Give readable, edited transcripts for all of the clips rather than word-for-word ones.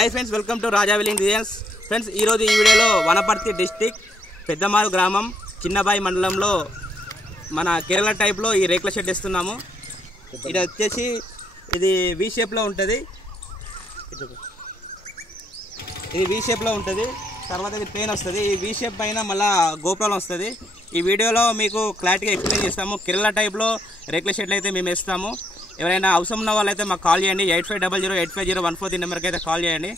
High friends welcome to Raja welding designs friends ई video Wanaparthy district Peddamaru ग्रामं चिन्नबाई मंडలంలో మన కేరళ టైప్ లో ఈ రేకుల షెడ్ ఇస్తున్నాము। ఇది వచ్చేసి ఇది వి షేప్ లో ఉంటది। ఇది వి షేప్ లో ఉంటది। తర్వాత ఇది ప్లేన్ వస్తది। ఈ వి షేప్ పైన మళ్ళా గోపురం వస్తది। ఈ వీడియోలో మీకు క్లారిటీగా ఎక్స్‌ప్లెయిన్ చేస్తాము। కేరళ టైప్ లో రేకుల షెడ్లు అయితే మేము ఇస్తాము। ఎవరైనా అవసరం ఉన్న వాళ్ళైతే మాకు కాల్ చేయండి 8500850143 నెంబర్కి అయితే కాల్ చేయండి।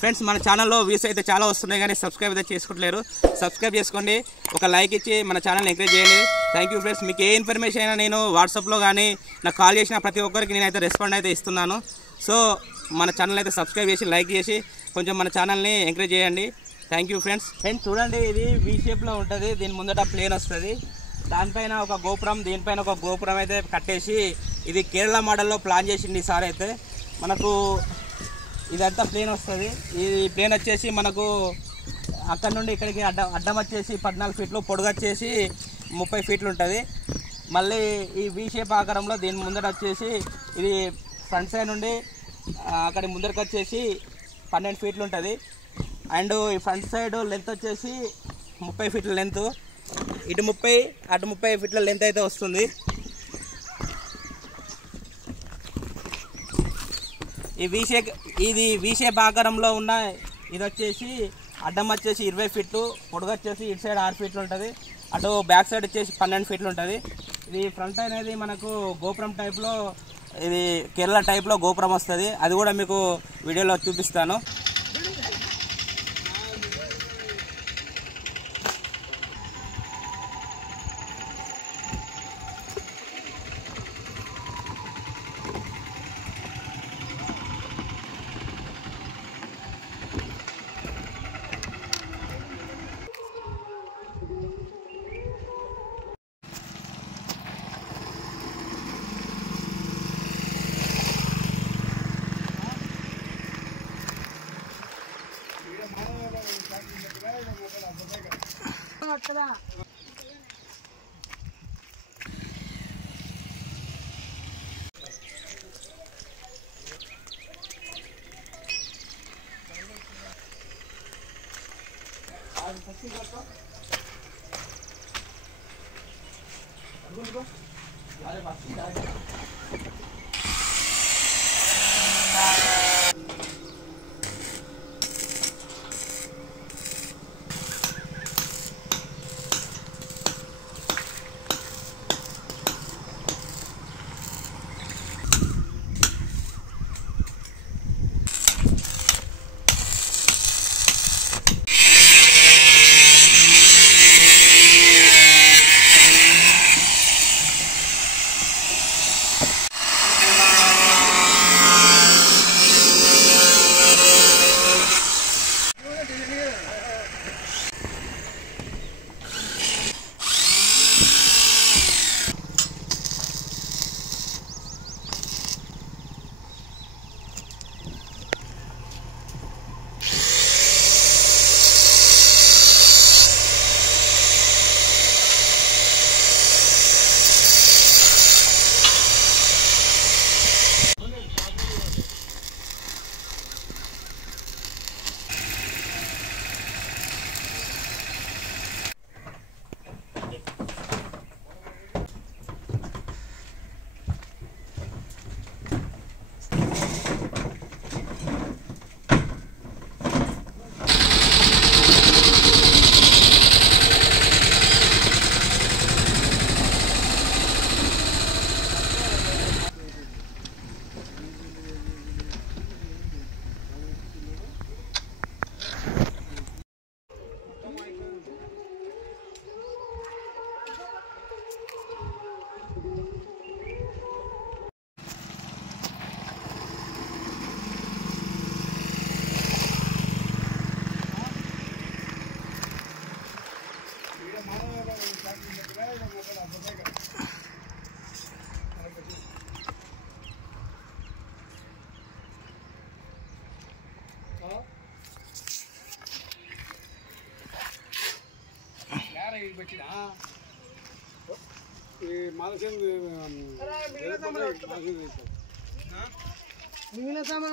ఫ్రెండ్స్ మన ఛానల్లో వ్యూస్ అయితే చాలా వస్తున్నాయి కానీ సబ్స్క్రైబ్ అయితే చేసుకుంటలేరు। సబ్స్క్రైబ్ చేసుకోండి, ఒక లైక్ ఇచ్చి మన ఛానల్ని ఎంకరేజ్ చేయండి। Thank you friends. మీకు ఏ ఇన్ఫర్మేషన్ అయినా నేను వాట్సాప్లో కానీ నాకు కాల్ చేసిన ప్రతి ఒక్కరికి నేనైతే రెస్పాండ్ అయితే ఇస్తున్నాను। సో మన ఛానల్ అయితే సబ్స్క్రైబ్ చేసి లైక్ చేసి కొంచెం మన ఛానల్ని ఎంకరేజ్ చేయండి। Thank you friends. చూడండి ఇది వి షేప్లో ఉంటుంది। దీని ముందట ప్లేన్ వస్తుంది, దానిపైన ఒక గోపురం, దీనిపైన ఒక గోపురం అయితే కట్టేసి ఇది కేరళ మోడల్లో ప్లాన్ చేసింది సార్। అయితే మనకు ఇదంతా ప్లేన్ వస్తుంది। ఈ ప్లేన్ వచ్చేసి మనకు అక్కడ నుండి ఇక్కడికి అడ్డం వచ్చేసి 14 ఫీట్లు, పొడుగు వచ్చేసి 30 ఫీట్లు ఉంటుంది। మళ్ళీ ఈ వి షేప్ ఆకారంలో దీని ముందర వచ్చేసి ఇది ఫ్రంట్ సైడ్ నుండి అక్కడి ముందరికి వచ్చేసి 12 ఫీట్లు ఉంటుంది। అండ్ ఈ ఫ్రంట్ సైడ్ లెంత్ వచ్చేసి 30 ఫీట్ల లెంత్, ఇటు 30 అటు 30 ఫీట్ల లెంత్ అయితే వస్తుంది। ఇది వి షేప్ ఆకారంలో ఉన్న ఇది వచ్చేసి అడ్డం వచ్చేసి 20 ఫీట్లు, పొడుగు వచ్చేసి ఇటు సైడ్ 6 ఫీట్లు ఉంటుంది, అటు బ్యాక్ సైడ్ వచ్చేసి 12 ఫీట్లు ఉంటుంది। ఇది ఫ్రంట్ అనేది మనకు గోపురం టైప్లో, ఇది కేరళ టైప్లో గోపురం వస్తుంది। అది కూడా మీకు వీడియోలో చూపిస్తాను। मिगिलिन सामान